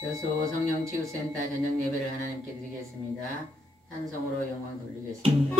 여수 성령치유센터 저녁 예배를 하나님께 드리겠습니다. 찬송으로 영광 돌리겠습니다.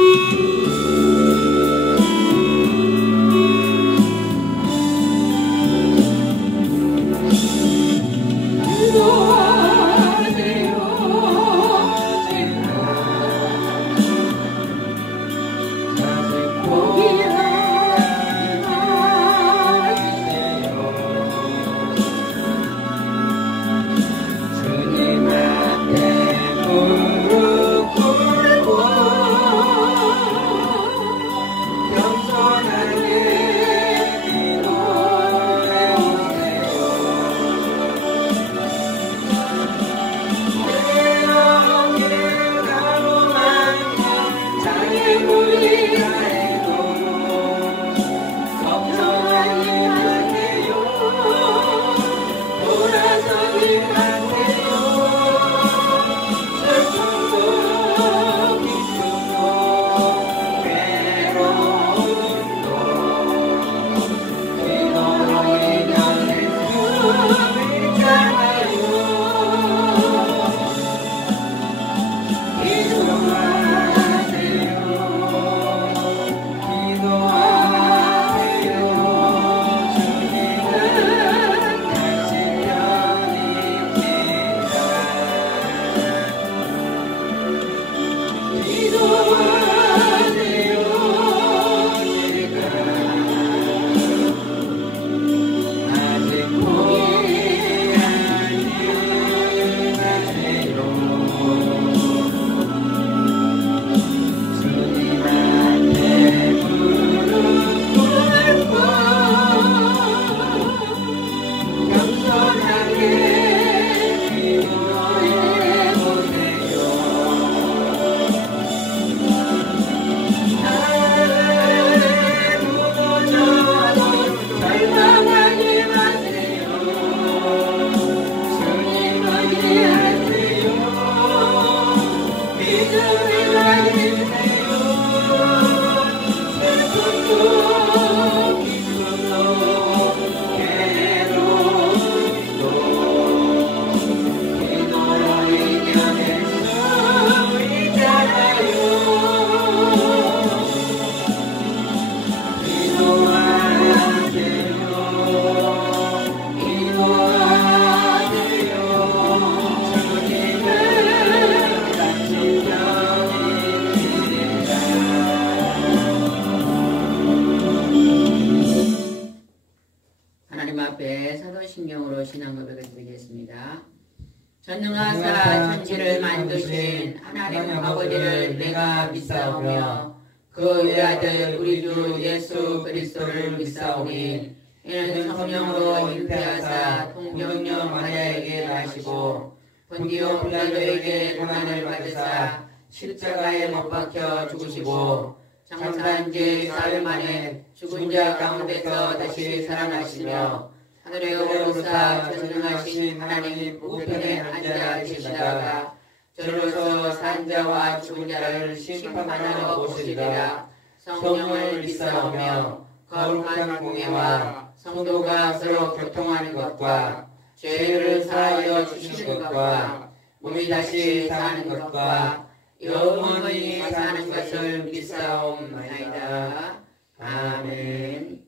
전능하사 천지를 만드신 하나님 아버지를 내가 믿사오며 그 외아들 우리 주 예수 그리스도를 믿사오니 이는 성령으로 잉태하사 통정녀 마리아에게 나시고 본디오 빌라도에게 고난을 받으사 십자가에 못 박혀 죽으시고 장사한 지 사흘 만에 죽은 자 가운데서 다시 살아나시며 하늘에 오르사 전능하신 하나님 우편에 앉아 계시다가 저로서 산 자와 죽은 자를 심판하러 오시리라. 성령을 믿사오며 거룩한 공예와 성도가 서로 교통하는 것과 죄를 사하여 주시는 것과 몸이 다시 사는 것과 영원히 사는 것을 믿사옵나이다. 아멘.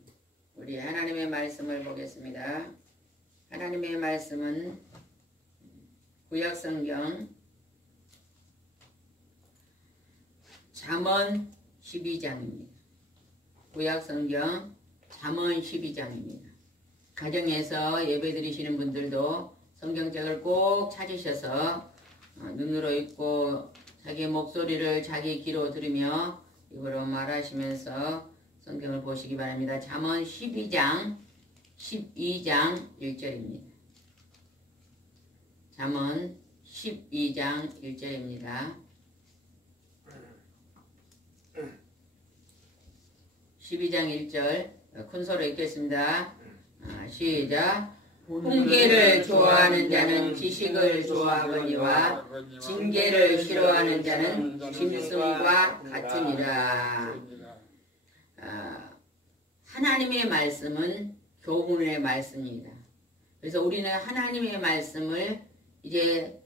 우리 하나님의 말씀을 보겠습니다. 하나님의 말씀은 구약성경 잠언 12장입니다. 구약성경 잠언 12장입니다. 가정에서 예배 드리시는 분들도 성경책을 꼭 찾으셔서 눈으로 읽고 자기 목소리를 자기 귀로 들으며 입으로 말하시면서 성경을 보시기 바랍니다. 잠언 12장 1절입니다. 잠언 12장 1절입니다. 12장 1절 큰 소리로 읽겠습니다. 시작. 훈계를 좋아하는 자는 지식을 좋아하거니와 징계를 싫어하는 자는 짐승과 같으니라. 하나님의 말씀은 교훈의 말씀입니다. 그래서 우리는 하나님의 말씀을 이제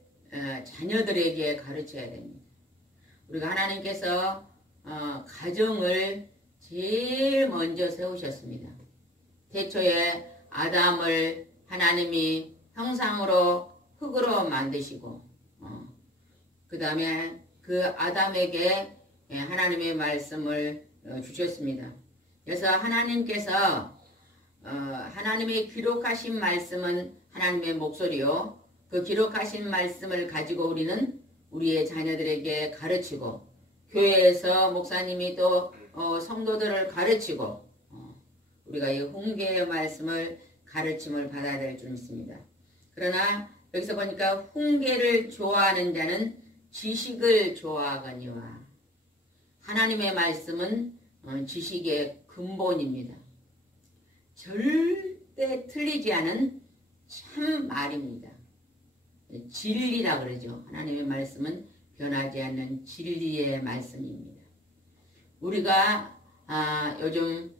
자녀들에게 가르쳐야 됩니다. 우리가 하나님께서 가정을 제일 먼저 세우셨습니다. 태초에 아담을 하나님이 형상으로 흙으로 만드시고 그 다음에 그 아담에게 하나님의 말씀을 주셨습니다. 그래서 하나님께서 하나님의 기록하신 말씀은 하나님의 목소리요. 그 기록하신 말씀을 가지고 우리는 우리의 자녀들에게 가르치고 교회에서 목사님이 또 성도들을 가르치고 우리가 이 훈계의 말씀을 가르침을 받아야 될 줄 믿습니다. 그러나 여기서 보니까 훈계를 좋아하는 자는 지식을 좋아하거니와 하나님의 말씀은 지식의 근본입니다. 절대 틀리지 않은 참 말입니다. 진리라 그러죠. 하나님의 말씀은 변하지 않는 진리의 말씀입니다. 우리가 요즘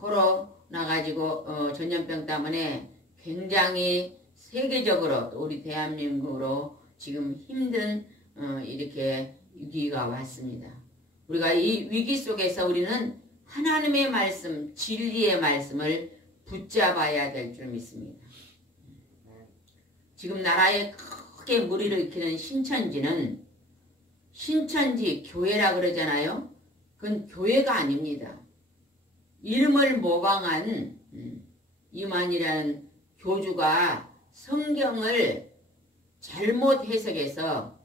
코로나 가지고 전염병 때문에 굉장히 세계적으로 또 우리 대한민국으로 지금 힘든 이렇게 위기가 왔습니다. 우리가 이 위기 속에서 우리는 하나님의 말씀, 진리의 말씀을 붙잡아야 될 줄 믿습니다. 지금 나라에 크게 무리를 일으키는 신천지는 신천지 교회라 그러잖아요. 그건 교회가 아닙니다. 이름을 모방한 이만이라는 교주가 성경을 잘못 해석해서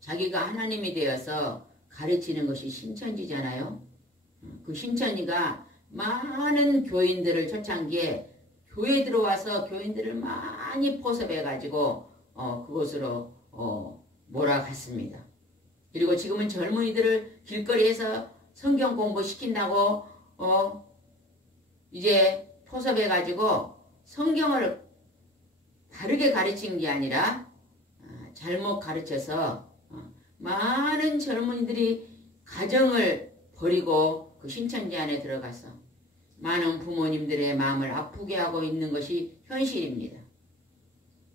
자기가 하나님이 되어서 가르치는 것이 신천지잖아요. 그 신천지가 많은 교인들을 초창기에 교회에 들어와서 교인들을 많이 포섭해가지고 그곳으로 몰아갔습니다. 그리고 지금은 젊은이들을 길거리에서 성경 공부시킨다고 이제 포섭해가지고 성경을 다르게 가르친 게 아니라 잘못 가르쳐서 많은 젊은이들이 가정을 버리고 그 신천지 안에 들어가서 많은 부모님들의 마음을 아프게 하고 있는 것이 현실입니다.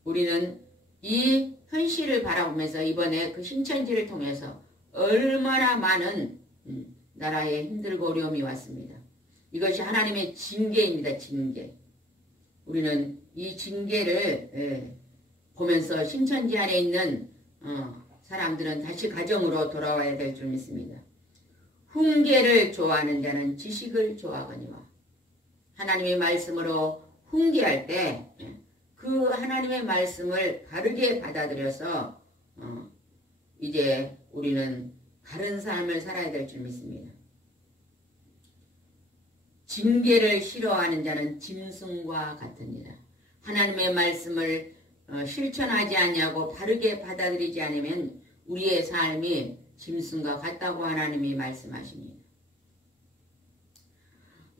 우리는 이 현실을 바라보면서 이번에 그 신천지를 통해서 얼마나 많은 나라에 힘들고 어려움이 왔습니다. 이것이 하나님의 징계입니다. 징계. 우리는 이 징계를 보면서 신천지 안에 있는 사람들은 다시 가정으로 돌아와야 될 줄 믿습니다. 훈계를 좋아하는 자는 지식을 좋아하거니와 하나님의 말씀으로 훈계할 때 그 하나님의 말씀을 바르게 받아들여서 이제 우리는 바른 삶을 살아야 될 줄 믿습니다. 징계를 싫어하는 자는 짐승과 같으니라. 하나님의 말씀을 실천하지 않냐고 바르게 받아들이지 않으면 우리의 삶이 짐승과 같다고 하나님이 말씀하십니다.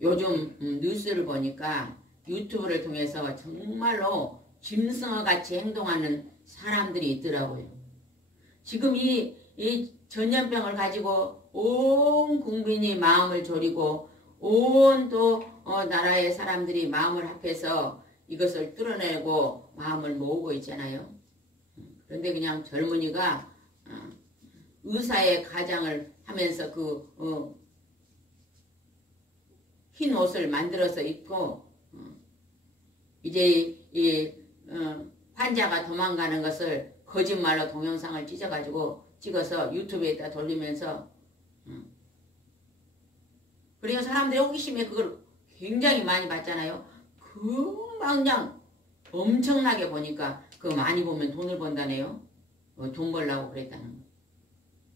요즘 뉴스를 보니까 유튜브를 통해서 정말로 짐승과 같이 행동하는 사람들이 있더라고요. 지금 이 전염병을 가지고 온 국민이 마음을 졸이고 온 또 나라의 사람들이 마음을 합해서 이것을 뚫어내고 마음을 모으고 있잖아요. 그런데 그냥 젊은이가 의사의 가장을 하면서 그 흰 옷을 만들어서 입고 이제 이 환자가 도망가는 것을 거짓말로 동영상을 찍어서 유튜브에다 돌리면서 그러니까 사람들이 호기심에 그걸 굉장히 많이 봤잖아요. 금방 그냥 엄청나게 보니까 그거 많이 보면 돈을 번다네요. 돈 벌라고 그랬다는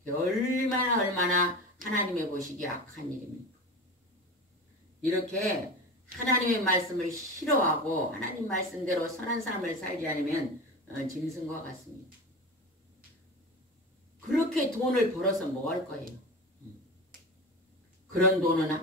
거. 얼마나 하나님의 보시기에 악한 일입니까? 이렇게 하나님의 말씀을 싫어하고 하나님 말씀대로 선한 삶을 살지 않으면 짐승과 같습니다. 그렇게 돈을 벌어서 뭐 할 거예요? 그런 돈은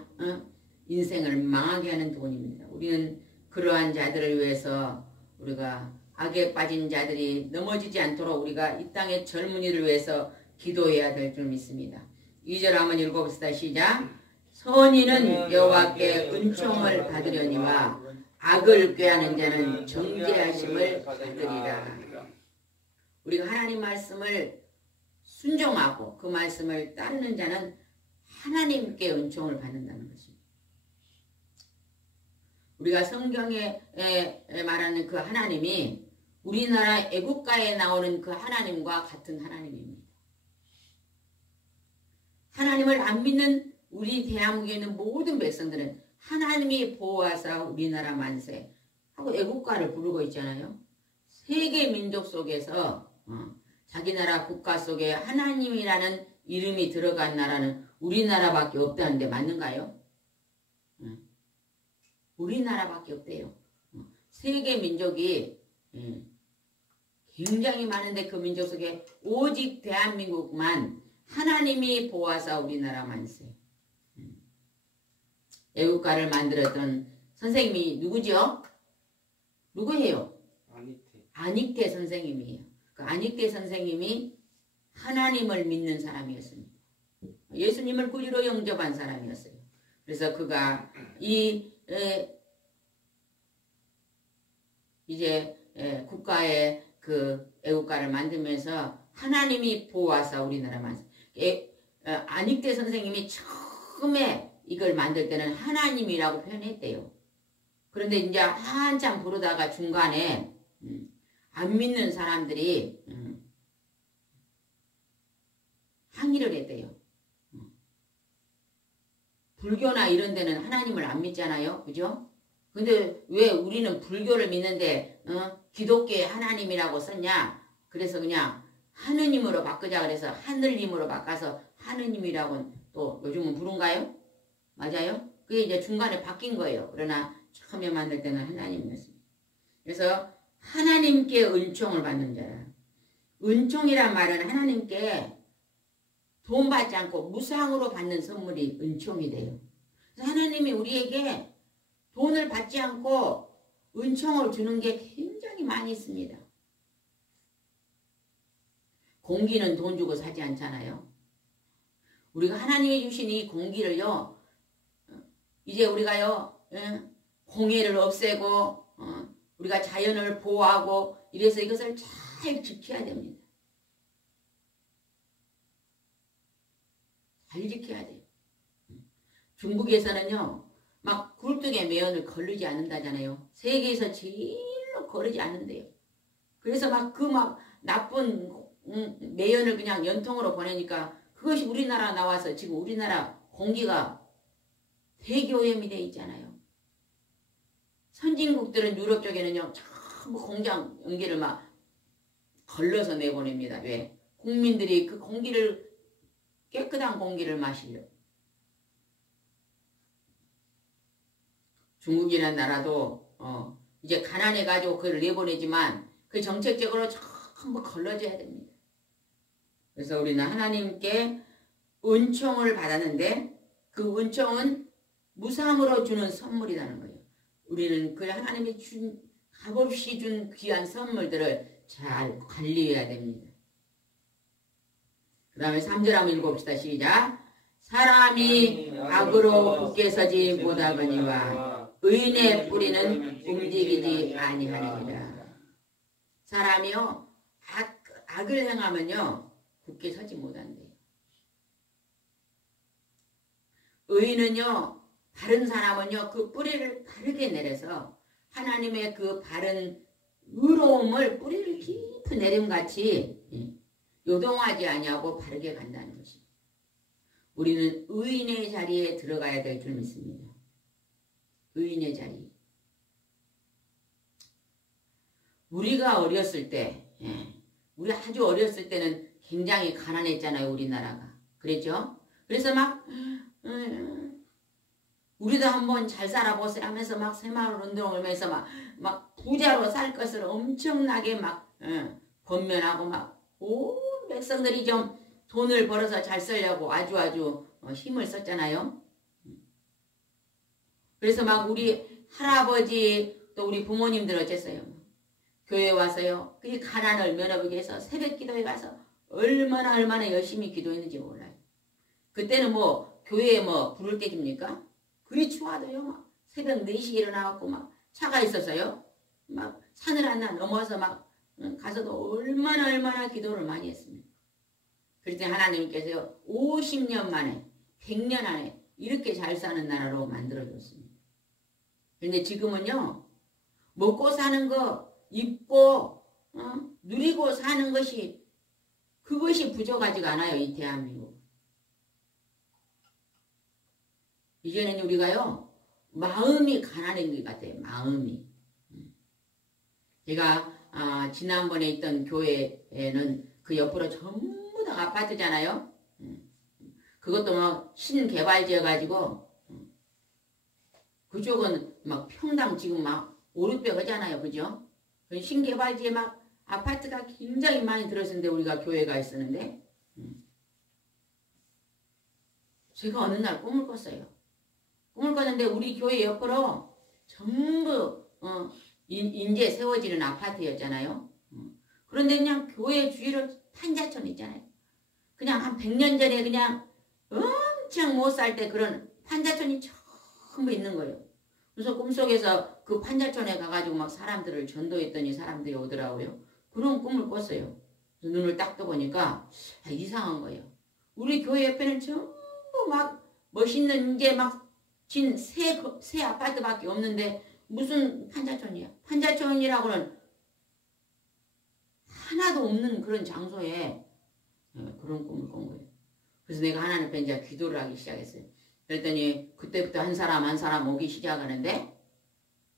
인생을 망하게 하는 돈입니다. 우리는 그러한 자들을 위해서 우리가 악에 빠진 자들이 넘어지지 않도록 우리가 이 땅의 젊은이를 위해서 기도해야 될 줄 믿습니다. 2절 한번 읽어봅시다. 시작. 선인은 여호와께 은총을 받으려니와 악을 꾀하는 자는 정죄하심을 받으리라. 우리가 하나님 말씀을 순종하고 그 말씀을 따르는 자는 하나님께 은총을 받는다는 것입니다. 우리가 성경에 말하는 그 하나님이 우리나라 애국가에 나오는 그 하나님과 같은 하나님입니다. 하나님을 안 믿는 우리 대한민국에 있는 모든 백성들은 하나님이 보호하사 우리나라 만세 하고 애국가를 부르고 있잖아요. 세계 민족 속에서 자기 나라 국가 속에 하나님이라는 이름이 들어간 나라는 우리나라밖에 없다는데 맞는가요? 우리나라밖에 없대요. 세계 민족이 굉장히 많은데 그 민족 속에 오직 대한민국만 하나님이 보호하사 우리나라 만세. 애국가를 만들었던 선생님이 누구죠? 누구예요? 안익태 선생님이에요. 그 안익태 선생님이 하나님을 믿는 사람이었습니다. 예수님을 구주로 영접한 사람이었어요. 그래서 그가 이제 국가의 그 애국가를 만들면서 하나님이 보호하사 우리나라 만세. 안익태 선생님이 처음에 이걸 만들 때는 하나님이라고 표현했대요. 그런데 이제 한참 부르다가 중간에 안 믿는 사람들이 항의를 했대요. 불교나 이런 데는 하나님을 안 믿잖아요. 그죠? 근데 왜 우리는 불교를 믿는데 기독교의 하나님이라고 썼냐? 그래서 그냥 하느님으로 바꾸자 그래서 하늘님으로 바꿔서 하느님이라고 또 요즘은 부른가요? 맞아요? 그게 이제 중간에 바뀐 거예요. 그러나 처음에 만들 때는 하나님이었습니다. 그래서 하나님께 은총을 받는 자라. 은총이란 말은 하나님께 돈 받지 않고 무상으로 받는 선물이 은총이 돼요. 그래서 하나님이 우리에게 돈을 받지 않고 은총을 주는 게 굉장히 많이 있습니다. 공기는 돈 주고 사지 않잖아요. 우리가 하나님이 주신 이 공기를요, 이제 우리가요, 공해를 없애고, 우리가 자연을 보호하고, 이래서 이것을 잘 지켜야 됩니다. 잘 지켜야 돼요. 중국에서는요, 막 굴뚝에 매연을 거르지 않는다잖아요. 세계에서 제일로 거르지 않는데요. 그래서 막 나쁜 매연을 그냥 연통으로 보내니까 그것이 우리나라 나와서 지금 우리나라 공기가 대기오염이 돼 있잖아요. 선진국들은 유럽 쪽에는요, 전부 공장 연기를 막 걸러서 내보냅니다. 왜? 국민들이 그 공기를, 깨끗한 공기를 마시려고. 중국이라는 나라도 이제 가난해가지고 그걸 내보내지만 그 정책적으로 전부 걸러져야 됩니다. 그래서 우리는 하나님께 은총을 받았는데 그 은총은 무상으로 주는 선물이라는 거예요. 우리는 그 하나님이 준 값없이 준 귀한 선물들을 잘 관리해야 됩니다. 그 다음에 3절 한번 읽어봅시다. 시작. 사람이 악으로 굳게 서지 못하거니와 의인의 뿌리는 움직이지 아니하니라. 사람이요 악을 행하면요 굳게 서지 못한대요. 의인은요 바른 사람은요 그 뿌리를 바르게 내려서 하나님의 그 바른 의로움을 뿌리를 깊이 내림같이 요동하지 아니하고 바르게 간다는 것입니다. 우리는 의인의 자리에 들어가야 될 줄 믿습니다. 의인의 자리. 우리가 어렸을 때, 우리 아주 어렸을 때는 굉장히 가난했잖아요, 우리나라가. 그랬죠? 그래서 막, 우리도 한번 잘 살아보세요 하면서 막 새마을 운동을 하면서 막 부자로 살 것을 엄청나게 막, 권면하고 막, 온 백성들이 좀 돈을 벌어서 잘 쓰려고 아주 힘을 썼잖아요. 그래서 막 우리 할아버지 또 우리 부모님들 어쨌어요. 교회에 와서요. 그 가난을 면하기 위해서 새벽 기도에 가서 얼마나 열심히 기도했는지 몰라요. 그때는 뭐 교회에 뭐 부를 때 줍니까? 그리 추워도요. 막 새벽 4시에 일어나갖고 막 차가 있어서요. 막 산을 하나 넘어서 막 가서도 얼마나 기도를 많이 했습니다. 그랬더니 하나님께서 50년 만에 100년 안에 이렇게 잘 사는 나라로 만들어줬습니다. 그런데 지금은요, 먹고 사는 거, 입고 누리고 사는 것이 그것이 부족하지가 않아요. 이 대한민국. 이제는 우리가요, 마음이 가난한 것 같아요. 마음이. 제가 지난번에 있던 교회에는 그 옆으로 전부 다 아파트잖아요. 그것도 막 신개발지어가지고 그쪽은 막 평당 지금 막 5, 600 하잖아요. 그죠? 신개발지에 막 아파트가 굉장히 많이 들었는데 우리가 교회가 있었는데 제가 어느 날 꿈을 꿨어요. 꿈을 꿨는데 우리 교회 옆으로 전부 인제 세워지는 아파트였잖아요. 그런데 그냥 교회 주위로 판자촌 있잖아요. 그냥 한 100년 전에 그냥 엄청 못 살 때 그런 판자촌이 전부 있는 거예요. 그래서 꿈속에서 그 판자촌에 가가지고 막 사람들을 전도했더니 사람들이 오더라고요. 그런 꿈을 꿨어요. 눈을 딱 떠보니까 이상한 거예요. 우리 교회 옆에는 전부 막 멋있는 이제 막 진 새 아파트밖에 없는데 무슨 판자촌이야. 판자촌이라고는 하나도 없는 그런 장소에 그런 꿈을 꾼 거예요. 그래서 내가 하나님 앞에 이제 기도를 하기 시작했어요. 그랬더니 그때부터 한 사람 오기 시작하는데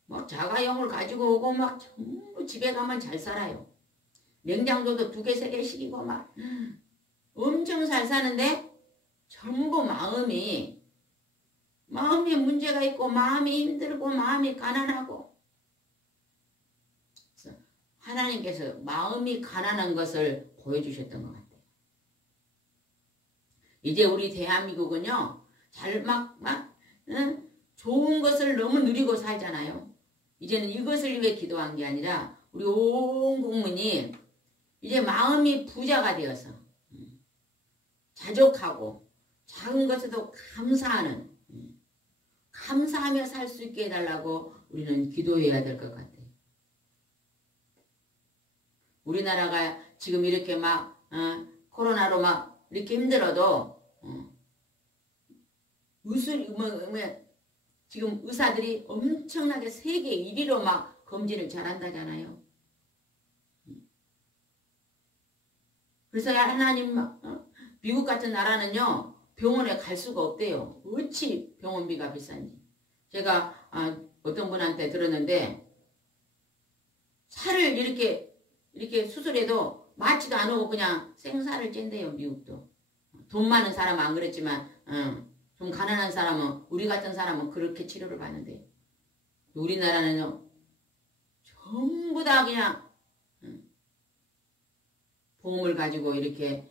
막 자가용을 가지고 오고 막 전부 집에 가면 잘 살아요. 냉장고도 2개, 3개씩이고 막 엄청 잘 사는데 전부 마음이 문제가 있고 마음이 힘들고 마음이 가난하고 그래서 하나님께서 마음이 가난한 것을 보여주셨던 것 같아요. 이제 우리 대한민국은요 좋은 것을 너무 누리고 살잖아요. 이제는 이것을 위해 기도한 게 아니라 우리 온 국민이 이제 마음이 부자가 되어서 자족하고 작은 것에도 감사하며 살 수 있게 해달라고 우리는 기도해야 될 것 같아요. 우리나라가 지금 이렇게 막 코로나로 막 이렇게 힘들어도 지금 의사들이 엄청나게 세계 1위로 막 검진을 잘한다잖아요. 그래서 하나님 미국 같은 나라는요 병원에 갈 수가 없대요. 어찌 병원비가 비싼지. 제가 어떤 분한테 들었는데 살을 이렇게 수술해도 맞지도 않고 그냥 생살을 찐대요. 미국도. 돈 많은 사람은 안 그랬지만 좀 가난한 사람은 우리 같은 사람은 그렇게 치료를 받는데요. 우리나라는요 전부 다 그냥 보험을 가지고 이렇게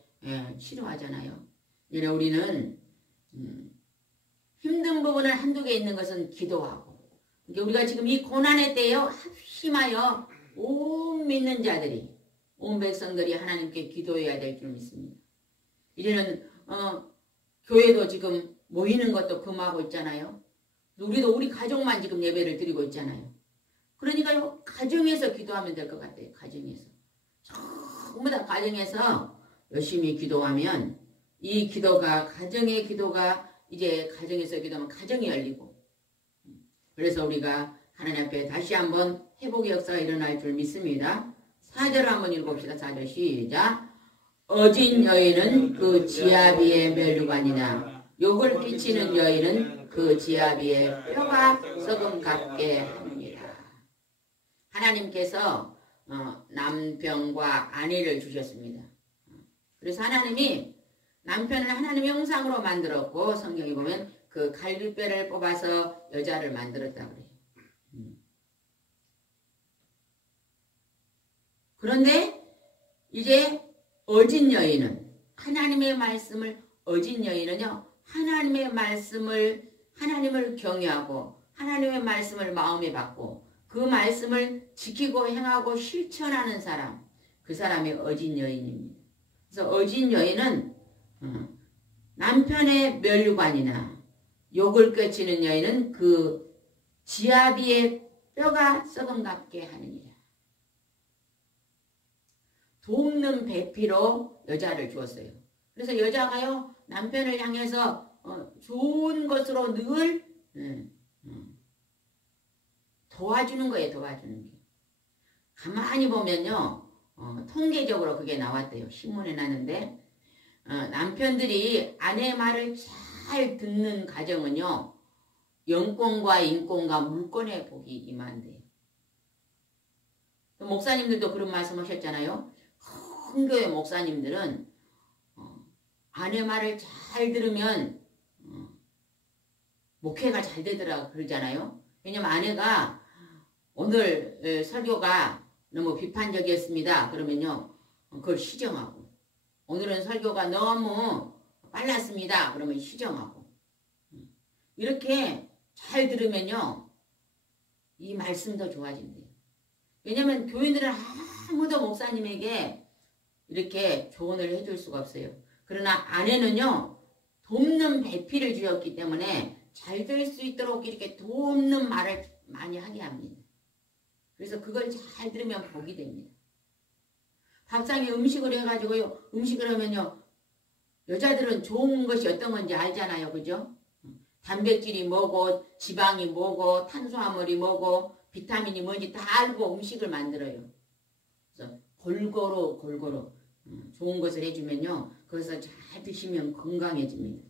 치료하잖아요. 그래서 우리는 힘든 부분을 한두 개 있는 것은 기도하고 그러니까 우리가 지금 이 고난의 때에 합심하여 온 믿는 자들이 온 백성들이 하나님께 기도해야 될 줄 믿습니다. 이제는 교회도 지금 모이는 것도 금하고 있잖아요. 우리도 우리 가족만 지금 예배를 드리고 있잖아요. 그러니까요 가정에서 기도하면 될 것 같아요. 가정에서 전부 다 가정에서 열심히 기도하면 이 기도가 가정의 기도가 이제 가정에서 기도하면 가정이 열리고 그래서 우리가 하나님 앞에 다시 한번 회복의 역사가 일어날 줄 믿습니다. 4절을 한번 읽어봅시다. 4절 시작. 어진 여인은 그 지아비의 멸류관이나 욕을 끼치는 여인은 그 지아비의 뼈가 썩음 같게 합니다. 하나님께서 남편과 아내를 주셨습니다. 그래서 하나님이 남편을 하나님의 형상으로 만들었고 성경에 보면 그 갈비뼈를 뽑아서 여자를 만들었다고 그래요. 그런데 이제 어진 여인은 하나님의 말씀을 어진 여인은요 하나님의 말씀을 하나님을 경외하고 하나님의 말씀을 마음에 받고 그 말씀을 지키고 행하고 실천하는 사람 그 사람이 어진 여인입니다. 그래서 어진 여인은 남편의 멸류관이나 욕을 꿰치는 여인은 그 지아비의 뼈가 썩음같게 하느니라. 돕는 배필로 여자를 주었어요. 그래서 여자가요 남편을 향해서 좋은 것으로 늘 도와주는 거예요. 도와주는 게. 가만히 보면요 통계적으로 그게 나왔대요. 신문에 나는데 남편들이 아내의 말을 잘 듣는 가정은요 영권과 인권과 물권의 복이 임한대요. 목사님들도 그런 말씀 하셨잖아요. 큰 교회 목사님들은 아내 말을 잘 들으면 목회가 잘 되더라 그러잖아요. 왜냐면 아내가 오늘 설교가 너무 비판적이었습니다. 그러면요 그걸 시정하고, 오늘은 설교가 너무 빨랐습니다. 그러면 시정하고, 이렇게 잘 들으면요 이 말씀도 좋아진대요. 왜냐면 교인들은 아무도 목사님에게 이렇게 조언을 해줄 수가 없어요. 그러나 아내는요 돕는 배필을 주었기 때문에 잘 될 수 있도록 이렇게 돕는 말을 많이 하게 합니다. 그래서 그걸 잘 들으면 복이 됩니다. 밥상에 음식을 해가지고요 음식을 하면요 여자들은 좋은 것이 어떤 건지 알잖아요. 그죠? 단백질이 뭐고 지방이 뭐고 탄수화물이 뭐고 비타민이 뭔지 다 알고 음식을 만들어요. 그래서 골고루 좋은 것을 해주면요 그것을 잘 드시면 건강해집니다.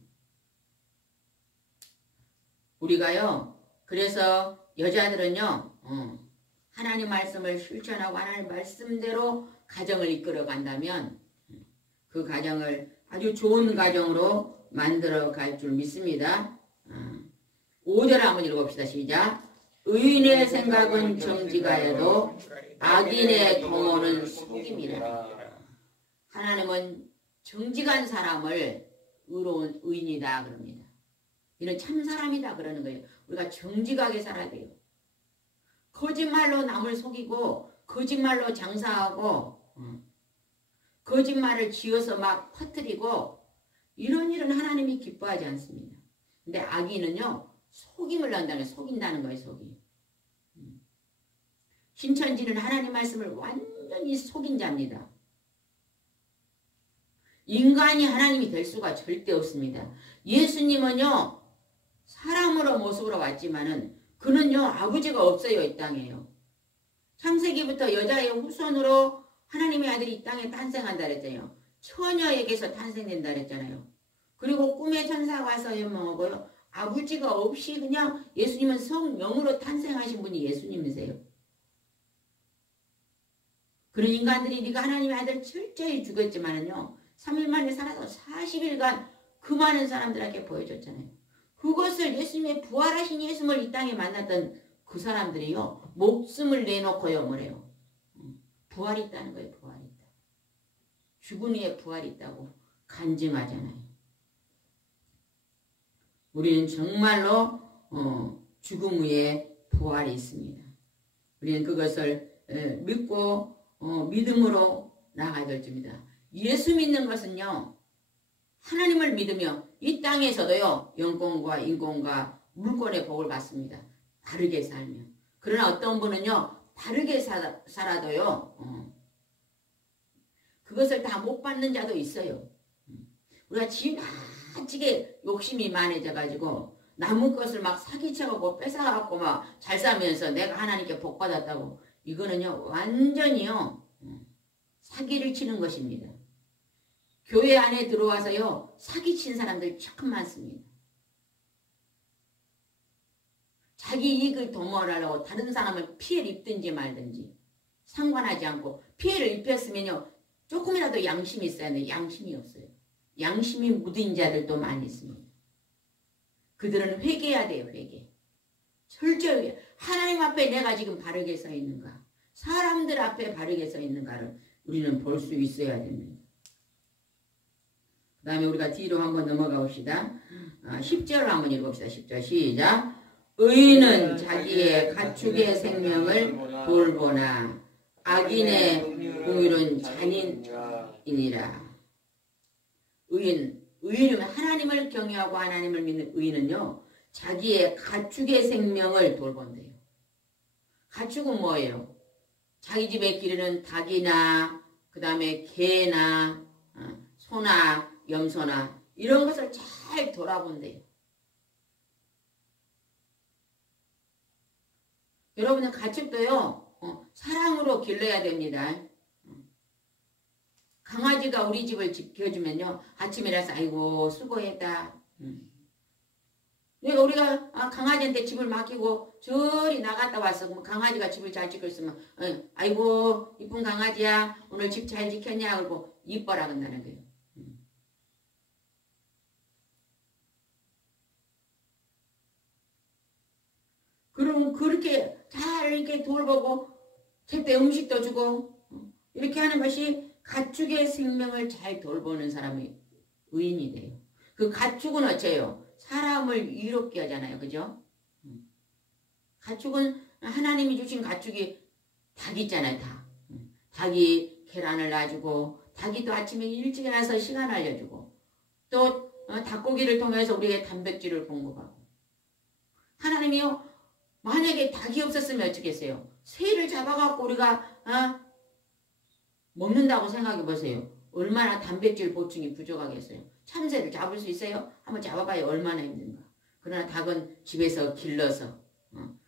우리가요 그래서 여자들은요 하나님 말씀을 실천하고 하나님 말씀대로 가정을 이끌어 간다면 그 가정을 아주 좋은 가정으로 만들어 갈 줄 믿습니다. 5절 한번 읽어봅시다. 시작. 의인의 생각은 정직하여도 악인의 동호는 속임이라. 하나님은 정직한 사람을 의로운 의인이다 그럽니다. 이는 참 사람이다 그러는 거예요. 우리가 정직하게 살아야 돼요. 거짓말로 남을 속이고 거짓말로 장사하고 거짓말을 지어서 막 퍼뜨리고 이런 일은 하나님이 기뻐하지 않습니다. 근데 악인은요 속임을 한다는, 속인다는 거예요. 속임. 신천지는 하나님 말씀을 완전히 속인 자입니다. 인간이 하나님이 될 수가 절대 없습니다. 예수님은요 사람으로 모습으로 왔지만은 그는요 아버지가 없어요. 이 땅에요. 창세기부터 여자의 후손으로 하나님의 아들이 이 땅에 탄생한다 그랬잖아요. 처녀에게서 탄생된다 그랬잖아요. 그리고 꿈의 천사가 와서 연명하고요 아버지가 없이 그냥 예수님은 성령으로 탄생하신 분이 예수님이세요. 그런 인간들이 네가 하나님의 아들 철저히 죽였지만은요 3일 만에 살아서 40일간 그 많은 사람들에게 보여줬잖아요. 그것을 예수님의 부활하신 예수님을 이 땅에 만났던 그 사람들이요 목숨을 내놓고요 뭐래요? 부활이 있다는 거예요. 부활이 있다. 죽은 후에 부활이 있다고 간증하잖아요. 우리는 정말로 죽음 후에 부활이 있습니다. 우리는 그것을 믿고 믿음으로 나아가야 될 줄입니다. 예수 믿는 것은요 하나님을 믿으며 이 땅에서도요 영권과 인권과 물권의 복을 받습니다. 바르게 살면. 그러나 어떤 분은요 바르게 살아도요 그것을 다 못 받는 자도 있어요. 우리가 지나치게 욕심이 많아져 가지고 남의 것을 막 사기쳐갖고 뺏어갖고 막 잘 살면서 내가 하나님께 복 받았다고, 이거는요 완전히요 사기를 치는 것입니다. 교회 안에 들어와서요 사기친 사람들 참 많습니다. 자기 이익을 도모하려고 다른 사람을 피해를 입든지 말든지 상관하지 않고, 피해를 입혔으면요 조금이라도 양심이 있어야 하는데 양심이 없어요. 양심이 묻은 자들도 많이 있습니다. 그들은 회개해야 돼요. 회개. 철저히 하나님 앞에 내가 지금 바르게 서 있는가, 사람들 앞에 바르게 서 있는가를 우리는 볼 수 있어야 됩니다. 그 다음에 우리가 뒤로 한번 넘어가 봅시다. 10절을 한번 읽어봅시다. 10절 시작. 의인은 자기의 가축의 생명을 돌보나 악인의 공율은 잔인이니라. 의인은 하나님을 경외하고 하나님을 믿는 의인은요 자기의 가축의 생명을 돌본대요. 가축은 뭐예요? 자기 집에 기르는 닭이나 그 다음에 개나 소나 염소나 이런 것을 잘 돌아본대요. 여러분의 가축도요. 사랑으로 길러야 됩니다. 강아지가 우리 집을 지켜주면요. 아침에 일어나서 아이고 수고했다. 우리가 강아지한테 집을 맡기고 저리 나갔다 왔어. 그럼 강아지가 집을 잘 지켜 있으면 아이고 이쁜 강아지야 오늘 집 잘 지켰냐 그러고 이뻐라 한다는 거예요. 그럼 그렇게 잘 이렇게 돌보고 제때 음식도 주고 이렇게 하는 것이 가축의 생명을 잘 돌보는 사람의 의인이 돼요. 그 가축은 어째요? 사람을 이롭게 하잖아요. 그죠? 가축은 하나님이 주신 가축이 닭 있잖아요. 닭. 닭이 계란을 놔주고 닭이 또 아침에 일찍 일어나서 시간 알려주고 또 닭고기를 통해서 우리에게 단백질을 공급하고 하나님이요. 만약에 닭이 없었으면 어쩌겠어요? 새를 잡아갖고 우리가 먹는다고 생각해 보세요. 얼마나 단백질 보충이 부족하겠어요. 참새를 잡을 수 있어요? 한번 잡아봐요. 얼마나 힘든가. 그러나 닭은 집에서 길러서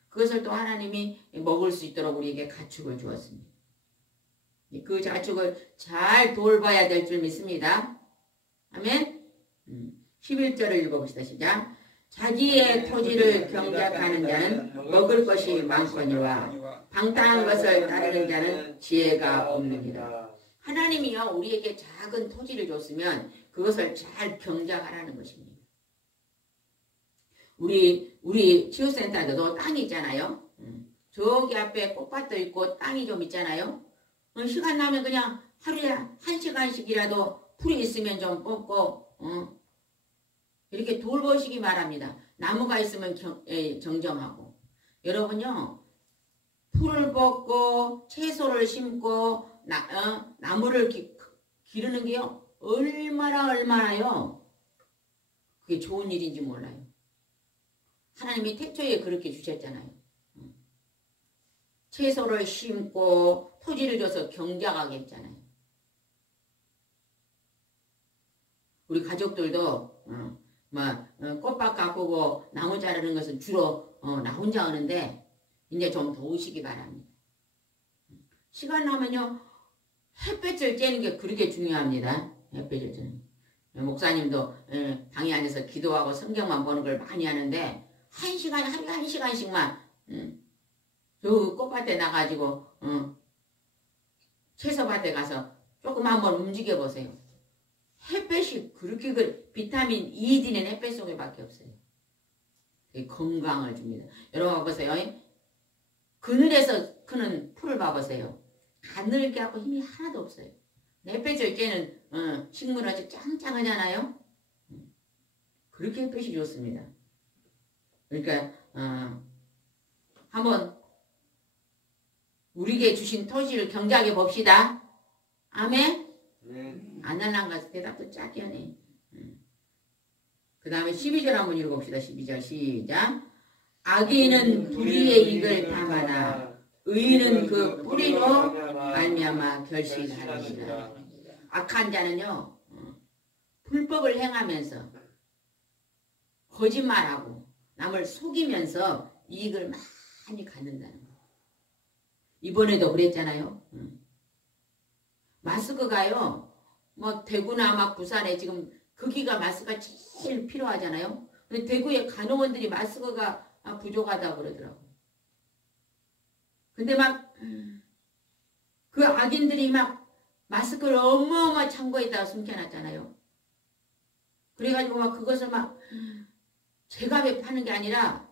그것을 또 하나님이 먹을 수 있도록 우리에게 가축을 주었습니다. 그 가축을 잘 돌봐야 될 줄 믿습니다. 아멘. 11절을 읽어봅시다. 시작. 자기의 토지를 경작하는 자는 먹을 것이 많거니와 방탕한 것을 따르는 자는 지혜가 없느니라. 하나님이요 우리에게 작은 토지를 줬으면 그것을 잘 경작하라는 것입니다. 우리 치유센터에도 땅이 있잖아요. 저기 앞에 꽃밭도 있고 땅이 좀 있잖아요. 시간 나면 그냥 하루에 1시간씩이라도 풀이 있으면 좀 뽑고 이렇게 돌보시기 바랍니다. 나무가 있으면 정정하고 여러분요 풀을 뽑고 채소를 심고 나무를 기르는 게요 얼마나요 그게 좋은 일인지 몰라요. 하나님이 태초에 그렇게 주셨잖아요. 채소를 심고 토지를 줘서 경작하게 했잖아요. 우리 가족들도 꽃밭 가꾸고 나무 자르는 것은 주로 나 혼자 하는데 이제 좀 도우시기 바랍니다. 시간 나면요 햇볕을 쬐는 게 그렇게 중요합니다. 햇볕을 쬐는. 목사님도 방에 앉아서 기도하고 성경만 보는 걸 많이 하는데 하루에 1시간씩만 저 꽃밭에 나가지고 채소밭에 가서 조금 한번 움직여 보세요. 햇볕이 그렇게 비타민 E, D는 햇볕 속에 밖에 없어요. 건강을 줍니다. 여러분 보세요. 그늘에서 크는 풀을 봐보세요. 가늘게 하고 힘이 하나도 없어요. 햇볕을 쬐는 식물은 아주 짱짱하잖아요. 그렇게 햇볕이 좋습니다. 그러니까 한번 우리에게 주신 토지를 경작해 봅시다. 아멘. 안 할랑 가서 대답도 짧게 하네. 그 다음에 12절 한번 읽어봅시다. 12절 시작. 악인은 불의의 이익을 탐하나 의인은 그 뿌리로 말미암아 결실하리라. 악한 자는요 불법을 행하면서 거짓말하고 남을 속이면서 이익을 많이 갖는다는 거예요. 이번에도 그랬잖아요. 마스크가요 대구나 막 부산에 지금 거기가 마스크가 제일 필요하잖아요. 근데 대구에 간호원들이 마스크가 부족하다고 그러더라고요. 근데 그 악인들이 마스크를 어마어마 창고에다가 숨겨놨잖아요. 그래가지고 그것을 제값에 파는 게 아니라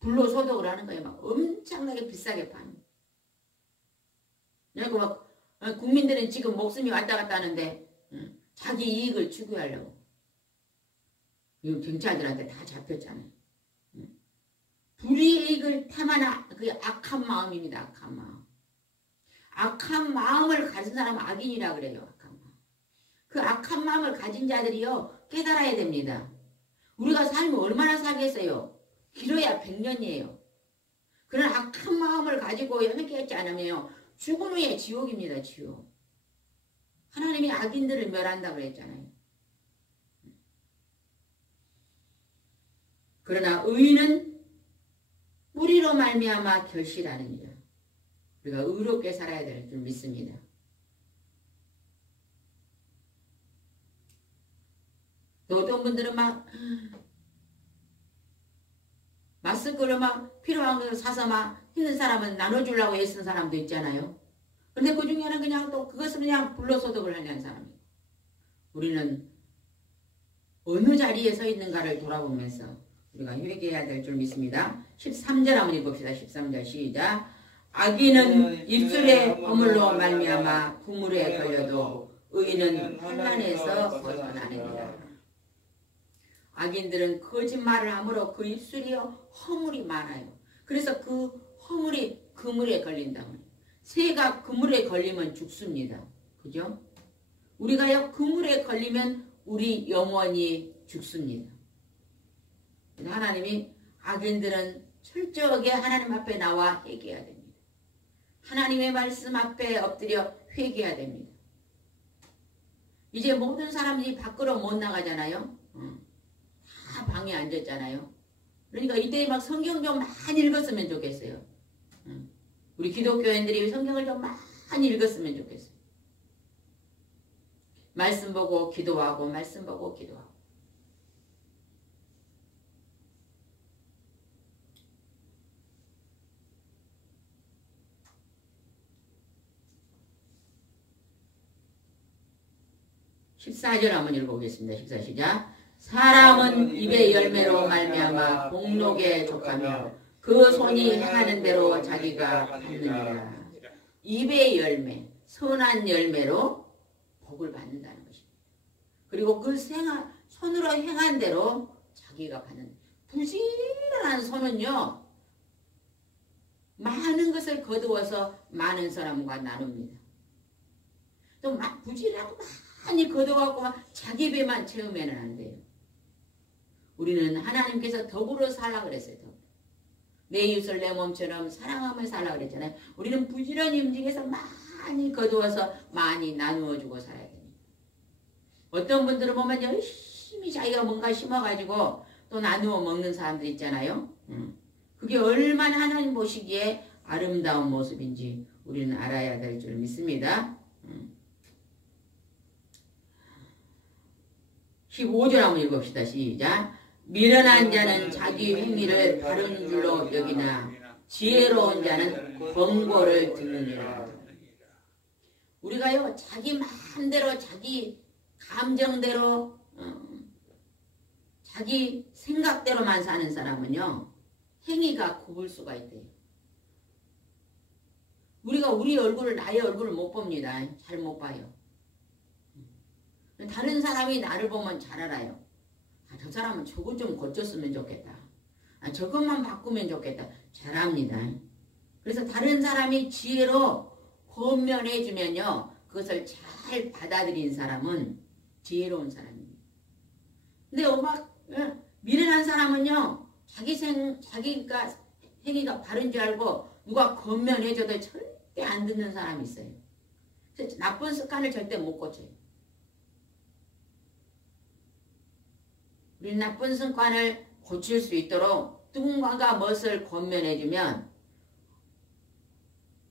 불로소득을 하는 거예요. 엄청나게 비싸게 파는. 그리고 국민들은 지금 목숨이 왔다 갔다 하는데 자기 이익을 추구하려고. 이거 경찰들한테 다 잡혔잖아요. 불이익을 탐하나 그게 악한 마음입니다. 악한 마음. 악한 마음을 가진 사람은 악인이라 그래요. 악한 마음. 그 악한 마음을 가진 자들이요 깨달아야 됩니다. 우리가 삶을 얼마나 살겠어요? 길어야 100년이에요. 그런 악한 마음을 가지고 연약했지 않으면 죽은 후에 지옥입니다. 지옥. 하나님이 악인들을 멸한다고 그랬잖아요. 그러나 의인은 뿌리로 말미암아 결실하느니라. 우리가 의롭게 살아야 될 줄 믿습니다. 또 어떤 분들은 막 마스크를 막 필요한 것을 사서 막 힘든 사람은 나눠주려고 애쓴 사람도 있잖아요. 그런데 그 중에는 그냥 또 그것을 그냥 불로소득을 하려는 사람이에요. 우리는 어느 자리에 서 있는가를 돌아보면서 우리가 회개해야 될 줄 믿습니다. 13절 한번 읽읍시다. 13절 시작. 악인은 입술의 허물로 말미암아 부물에 걸려도 의인은 환난에서 벗어나느니라. 악인들은 거짓말을 함으로 그 입술이 허물이 많아요. 그래서 그 허물이 그물에 걸린다고 해요. 새가 그물에 걸리면 죽습니다. 그죠? 우리가요 그물에 걸리면 우리 영원히 죽습니다. 하나님이 악인들은 철저하게 하나님 앞에 나와 회개해야 됩니다. 하나님의 말씀 앞에 엎드려 회개해야 됩니다. 이제 모든 사람들이 밖으로 못 나가잖아요. 다 방에 앉았잖아요. 그러니까 이때 막 성경 좀 많이 읽었으면 좋겠어요. 우리 기독교인들이 성경을 좀 많이 읽었으면 좋겠어요. 말씀 보고 기도하고 말씀 보고 기도하고. (14절) 한번 읽어보겠습니다. 14 시작. 사람은 입의 열매로 말미암아 복록에 족하며 그 손이 행하는 대로 자기가 받느니라. 입의 열매, 선한 열매로 복을 받는다는 것입니다. 그리고 그 손으로 행한 대로 자기가 받는. 부지런한 손은요 많은 것을 거두어서 많은 사람과 나눕니다. 또 막 부지런하고 많이 거둬갖고 자기 배만 채우면 안 돼요. 우리는 하나님께서 더불어 살라 그랬어요. 내 이웃을 내 몸처럼 사랑하며 살라 그랬잖아요. 우리는 부지런히 움직여서 많이 거두어서 많이 나누어주고 살아야 됩니다. 어떤 분들은 보면 열심히 자기가 뭔가 심어가지고 또 나누어 먹는 사람들 있잖아요. 그게 얼마나 하나님 보시기에 아름다운 모습인지 우리는 알아야 될 줄 믿습니다. 15절 한번 읽읍시다. 시작. 미련한 자는 자기 행위를 바른 줄로 여기나 지혜로운 자는 권고를 듣느니라. 우리가요 자기 마음대로 자기 감정대로 자기 생각대로만 사는 사람은요 행위가 굽을 수가 있대요. 우리가 우리 얼굴을 나의 얼굴을 못 봅니다. 잘 못 봐요. 다른 사람이 나를 보면 잘 알아요. 저 사람은 저거 좀 고쳤으면 좋겠다. 저것만 바꾸면 좋겠다. 잘합니다. 그래서 다른 사람이 지혜로 권면해 주면요 그것을 잘 받아들인 사람은 지혜로운 사람입니다. 근데 막 미련한 사람은요 자기가 행위가 바른 줄 알고 누가 권면해 줘도 절대 안 듣는 사람이 있어요. 그래서 나쁜 습관을 절대 못 고쳐요. 우리 나쁜 습관을 고칠 수 있도록 누군가가 무엇을 권면해주면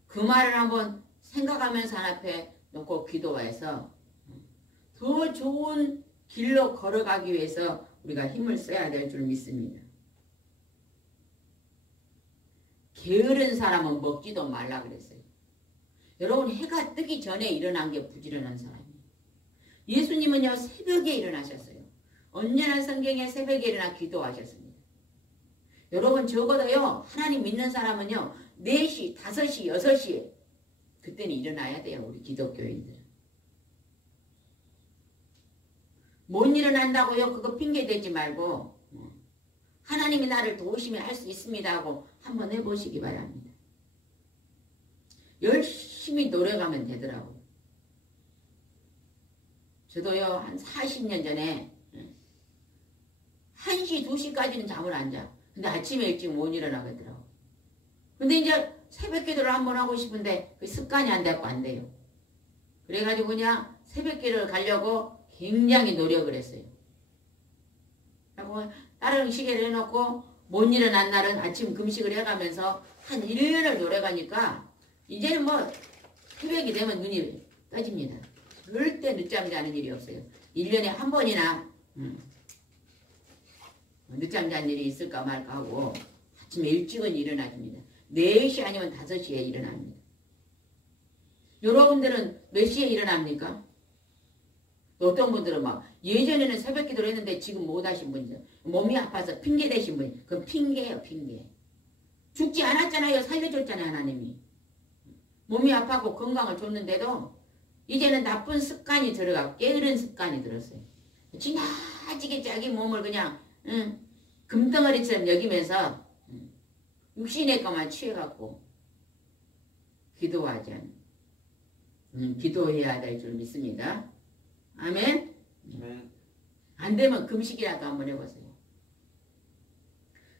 그 말을 한번 생각하면서 하나님 앞에 놓고 기도해서 더 좋은 길로 걸어가기 위해서 우리가 힘을 써야 될 줄 믿습니다. 게으른 사람은 먹지도 말라 그랬어요. 여러분 해가 뜨기 전에 일어난 게 부지런한 사람이에요. 예수님은요 새벽에 일어나셨어요. 언제나 성경에 새벽에 일어나 기도하셨습니다. 여러분 적어도요 하나님 믿는 사람은요 4시, 5시, 6시에 그때는 일어나야 돼요. 우리 기독교인들. 못 일어난다고요? 그거 핑계 대지 말고 하나님이 나를 도우시면 할 수 있습니다 하고 한번 해보시기 바랍니다. 열심히 노력하면 되더라고요. 저도요 한 40년 전에 1시, 2시까지는 잠을 안 자. 근데 아침에 일찍 못 일어나겠더라고. 근데 이제 새벽 기도를 한번 하고 싶은데 그 습관이 안 돼서 안 돼요. 그래가지고 그냥 새벽기를 가려고 굉장히 노력을 했어요. 그리고 다른 시계를 해놓고 못 일어난 날은 아침 금식을 해가면서 한 1년을 노력하니까 이제는 뭐 새벽이 되면 눈이 떠집니다. 절대 늦잠 자는 일이 없어요. 1년에 한 번이나 늦잠 잔 일이 있을까 말까 하고 아침에 일찍은 일어나줍니다. 4시 아니면 5시에 일어납니다. 여러분들은 몇 시에 일어납니까? 어떤 분들은 막 예전에는 새벽 기도를 했는데 지금 못 하신 분이죠. 몸이 아파서 핑계 대신 분이. 그건 핑계예요, 핑계. 죽지 않았잖아요. 살려줬잖아요, 하나님이. 몸이 아파고 건강을 줬는데도 이제는 나쁜 습관이 들어가 게으른 습관이 들었어요. 지나치게 자기 몸을 그냥 금덩어리처럼 여기면서 육신의 것만 취해갖고 기도하지 않는 기도해야 될 줄 믿습니다. 아멘. 안 되면 금식이라도 한번 해보세요.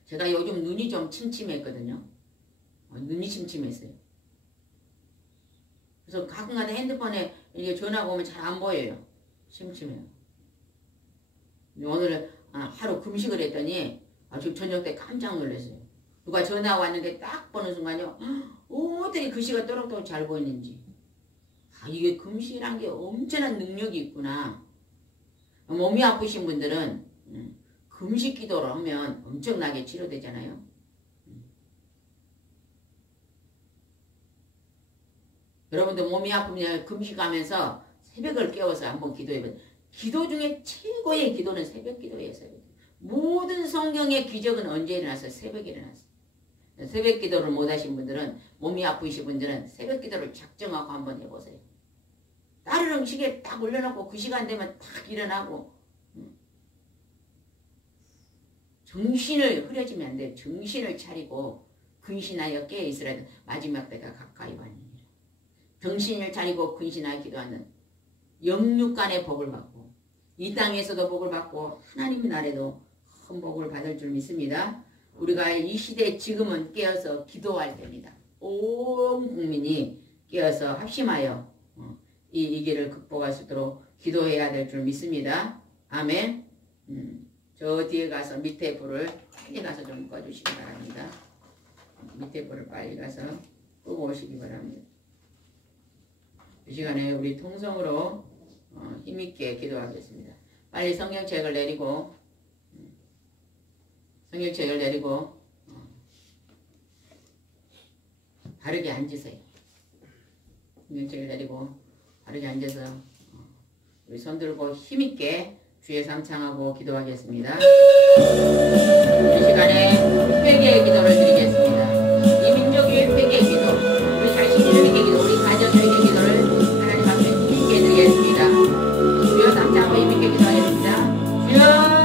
제가 요즘 눈이 좀 침침했거든요. 눈이 침침했어요. 그래서 가끔가다 핸드폰에 이게 전화가 오면 잘 안 보여요. 침침해요. 오늘 하루 금식을 했더니 아주 저녁 때 깜짝 놀랐어요. 누가 전화 왔는데 딱 보는 순간요. 어떻게 글씨가 또록또록 잘 보이는지. 이게 금식이란 게 엄청난 능력이 있구나. 몸이 아프신 분들은 금식 기도를 하면 엄청나게 치료되잖아요. 여러분들 몸이 아프면 금식하면서 새벽을 깨워서 한번 기도해봐요. 기도 중에 최고의 기도는 새벽 기도예요. 새벽. 모든 성경의 기적은 언제 일어났어요? 새벽에 일어났어요. 새벽 기도를 못하신 분들은 몸이 아프신 분들은 새벽 기도를 작정하고 한번 해보세요. 따르릉 시계 딱 올려놓고 그 시간 되면 딱 일어나고 정신을 흐려지면 안 돼요. 정신을 차리고 근신하여 깨어있으라. 마지막 때가 가까이 왔느니라. 정신을 차리고 근신하여 기도하는 영육간의 복을 받고 이 땅에서도 복을 받고 하나님 나라에도 큰 복을 받을 줄 믿습니다. 우리가 이 시대 지금은 깨어서 기도할 때입니다. 온 국민이 깨어서 합심하여 이 길을 극복할 수 있도록 기도해야 될 줄 믿습니다. 아멘. 저 뒤에 가서 밑에 불을 빨리 가서 좀 꺼주시기 바랍니다. 밑에 불을 빨리 가서 끄고 오시기 바랍니다. 이 시간에 우리 통성으로 힘있게 기도하겠습니다. 빨리 성경책을 내리고 바르게 앉으세요. 성경책을 내리고 바르게 앉아서 우리 손 들고 힘있게 주의 삼창하고 기도하겠습니다. 이 시간에 회개의 기도를 드리겠습니다. 이 민족의 회개의 기도, 우리 자신의 회개의 기도, 우리 가정의 회개의 기도를 하나님 앞에 힘있게 드리겠습니다. 주여 삼창하고 힘있게 기도하겠습니다. 주여!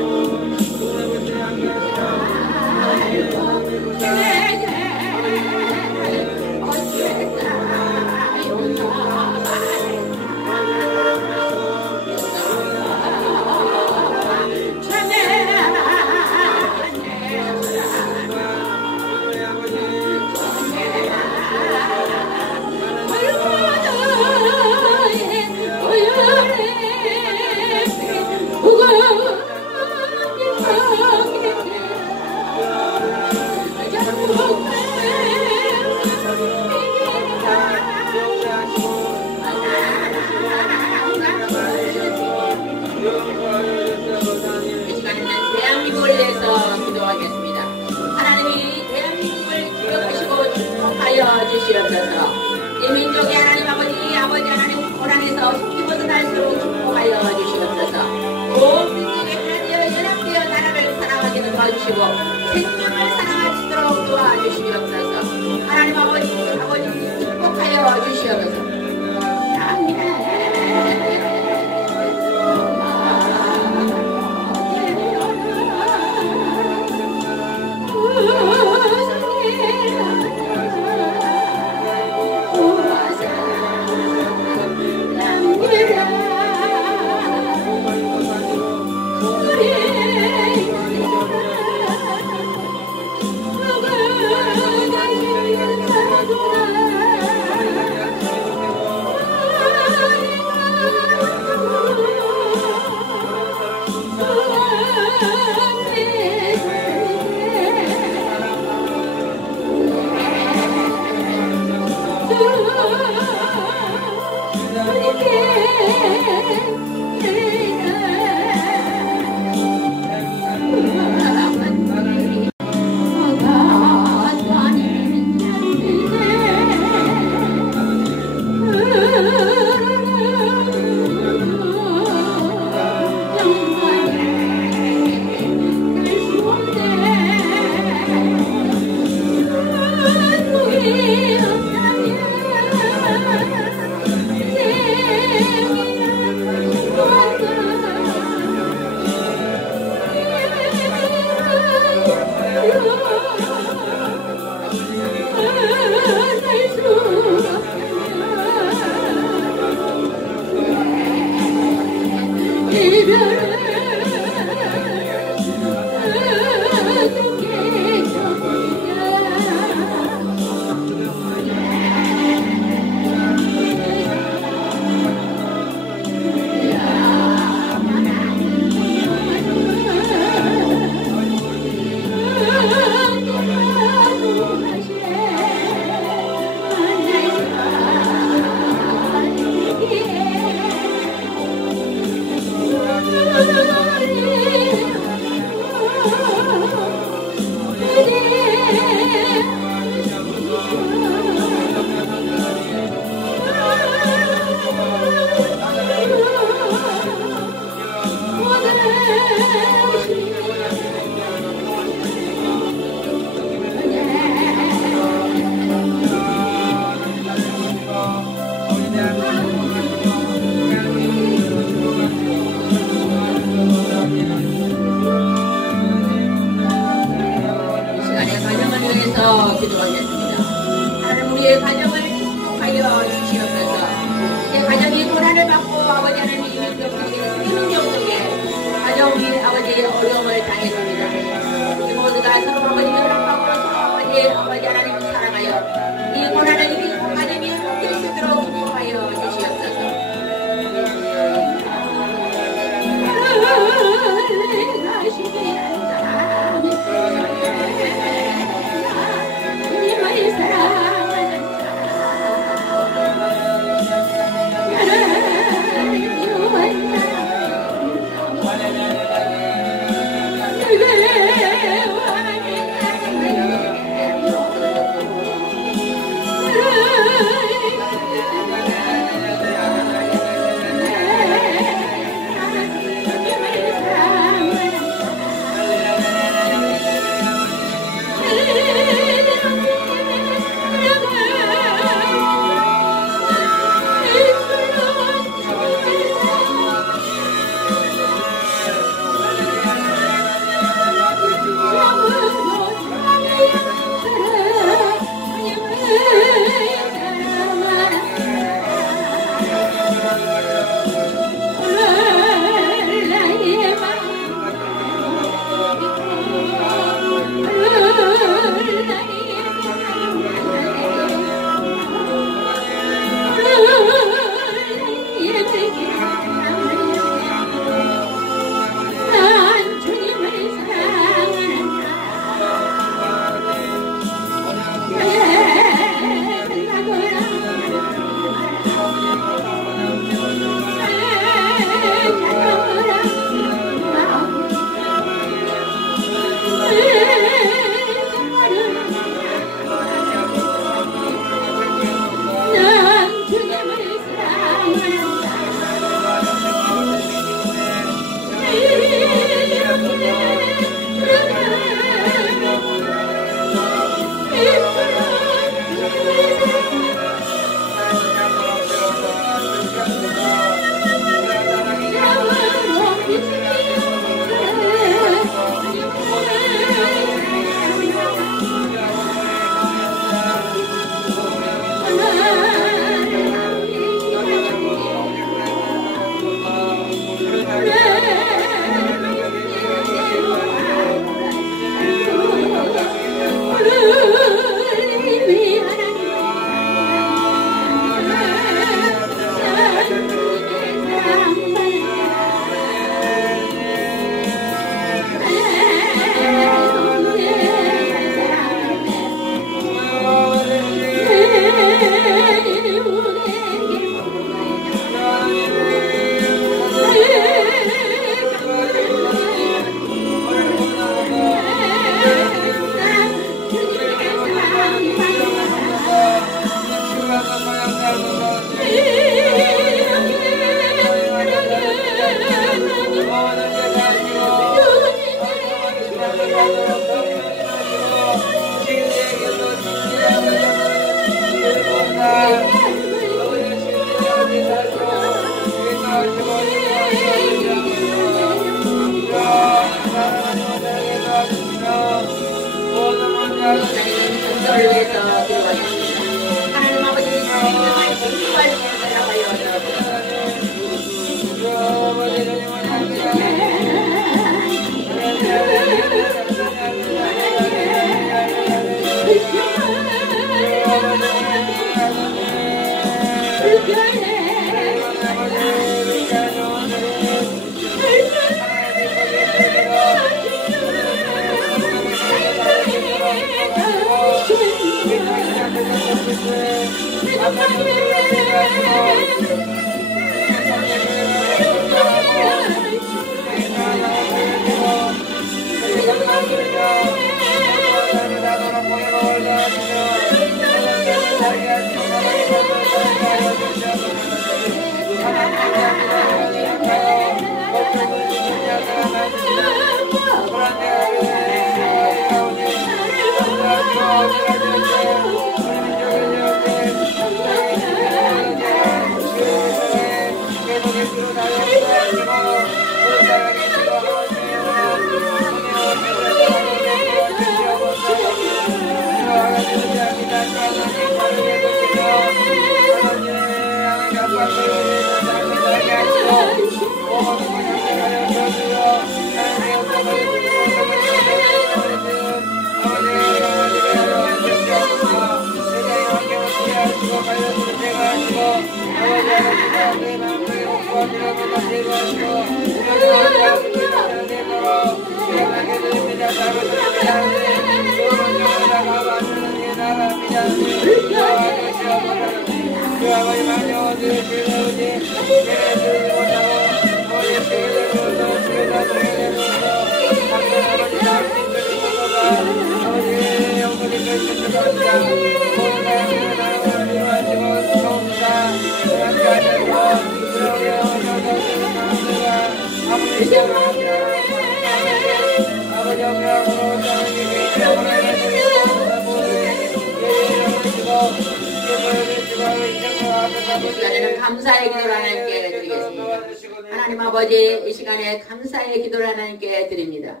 시간에는 감사의 기도를 하나님께 드리겠습니다. 하나님 아버지, 이 시간에 감사의 기도를 하나님께 드립니다.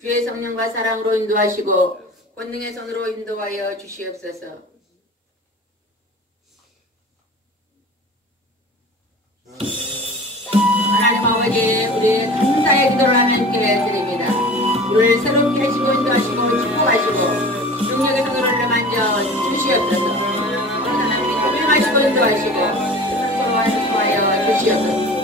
주의 성령과 사랑으로 인도하시고 권능의 손으로 인도하여 주시옵소서. 하나님 아버지, 우리 감사의 기도를 하나님께 드립니다. 우리를 새롭게 하시고 인도하시고 축복하시고 능력의 손으로 만져 주시옵소서. 하나님 고명하시고 인도하시고 선소로 인도하여 주시옵소서.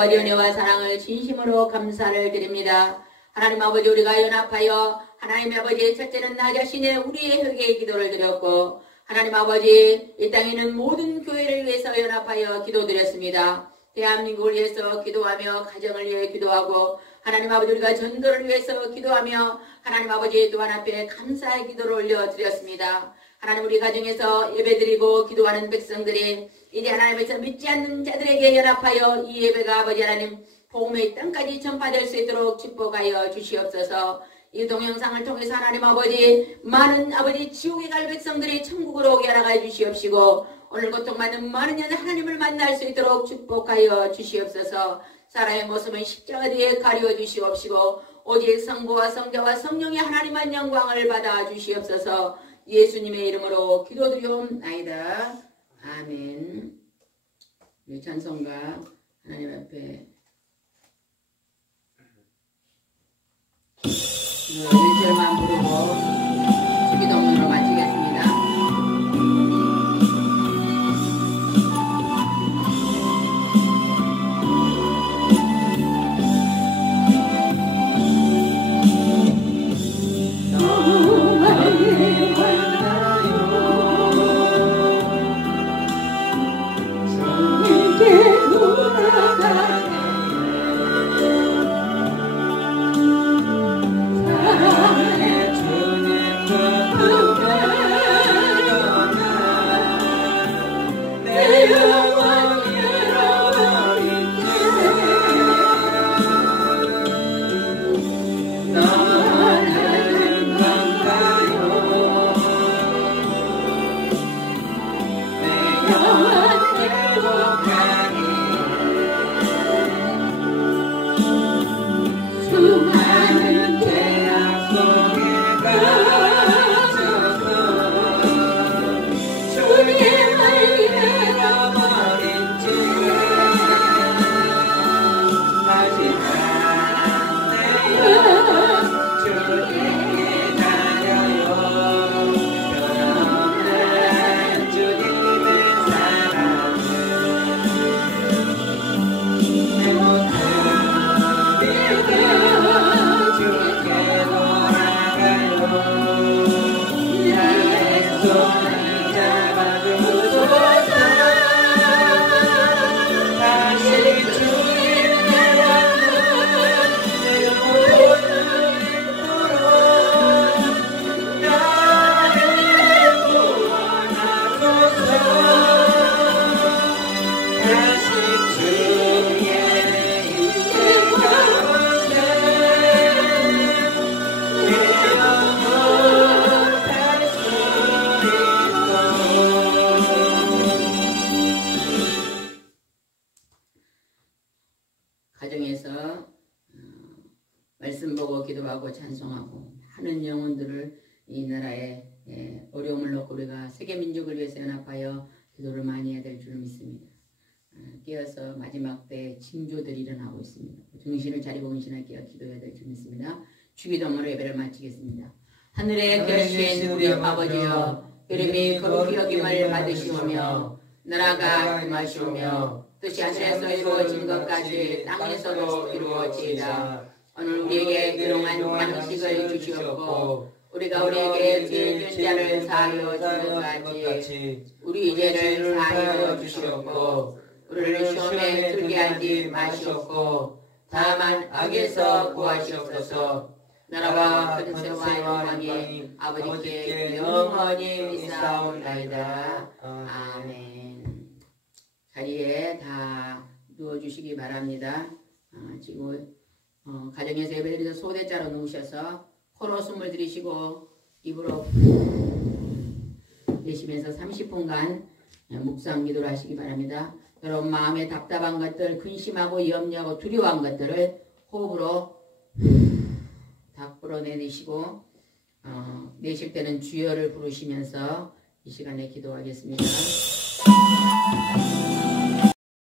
아버지 은혜와 사랑을 진심으로 감사를 드립니다. 하나님 아버지 우리가 연합하여 하나님 아버지 첫째는 나 자신의 우리의 회개의 기도를 드렸고 하나님 아버지 이 땅에 있는 모든 교회를 위해서 연합하여 기도드렸습니다. 대한민국을 위해서 기도하며 가정을 위해 기도하고 하나님 아버지 우리가 전도를 위해서 기도하며 하나님 아버지 또한 앞에 감사의 기도를 올려드렸습니다. 하나님 우리 가정에서 예배드리고 기도하는 백성들이 이제 하나님께서 믿지 않는 자들에게 연합하여 이 예배가 아버지 하나님 복음의 땅까지 전파될 수 있도록 축복하여 주시옵소서. 이 동영상을 통해서 하나님 아버지 많은 아버지 지옥에 갈 백성들이 천국으로 오게 하여 주시옵시고 오늘 고통받는 많은 년 하나님을 만날 수 있도록 축복하여 주시옵소서. 사람의 모습은 십자가 뒤에 가리워 주시옵시고 오직 성부와 성자와 성령의 하나님만 영광을 받아 주시옵소서. 예수님의 이름으로 기도드리옵나이다. 아멘. 우리 찬송가 하나님 앞에 1절만 부르고 주기도문으로 마치겠습니다. 가정에서 말씀 보고 기도하고 찬송하고 하는 영혼들을 이 나라에 어려움을 놓고 우리가 세계 민족을 위해서 연합하여 기도를 많이 해야 될 줄 믿습니다. 깨어서 마지막 때 징조들이 일어나고 있습니다. 정신을 차리고 은신을 깨어 기도해야 될 줄 믿습니다. 주기도문으로 예배를 마치겠습니다. 하늘에 계신 우리 아버지여 이름이 거룩히 여김을 받으시오며 나라가 임하시오며 뜻이 하늘에서 이루어진 것까지 땅에서도 이루어지이다. 오늘 우리에게 일용할 양식을 주시옵고 우리가 우리에게 죄 지은 자를 사하여 준 것 같이 우리 죄를 사하여 주시옵고 우리를 시험에 들게 하지 마시옵고 다만 악에서 구하시옵소서. 나라와 권세와 영광이 아버지께 영원히 있사옵나이다. 아멘. 자리에 다 누워주시기 바랍니다. 지금 가정에서 예배드리던 소대자로 누우셔서 코로 숨을 들이쉬고 입으로 내쉬면서 30분간 묵상 기도를 하시기 바랍니다. 여러분 마음에 답답한 것들, 근심하고 염려하고 두려워한 것들을 호흡으로 다 끌어내시고 내쉴 때는 주여를 부르시면서 이 시간에 기도하겠습니다.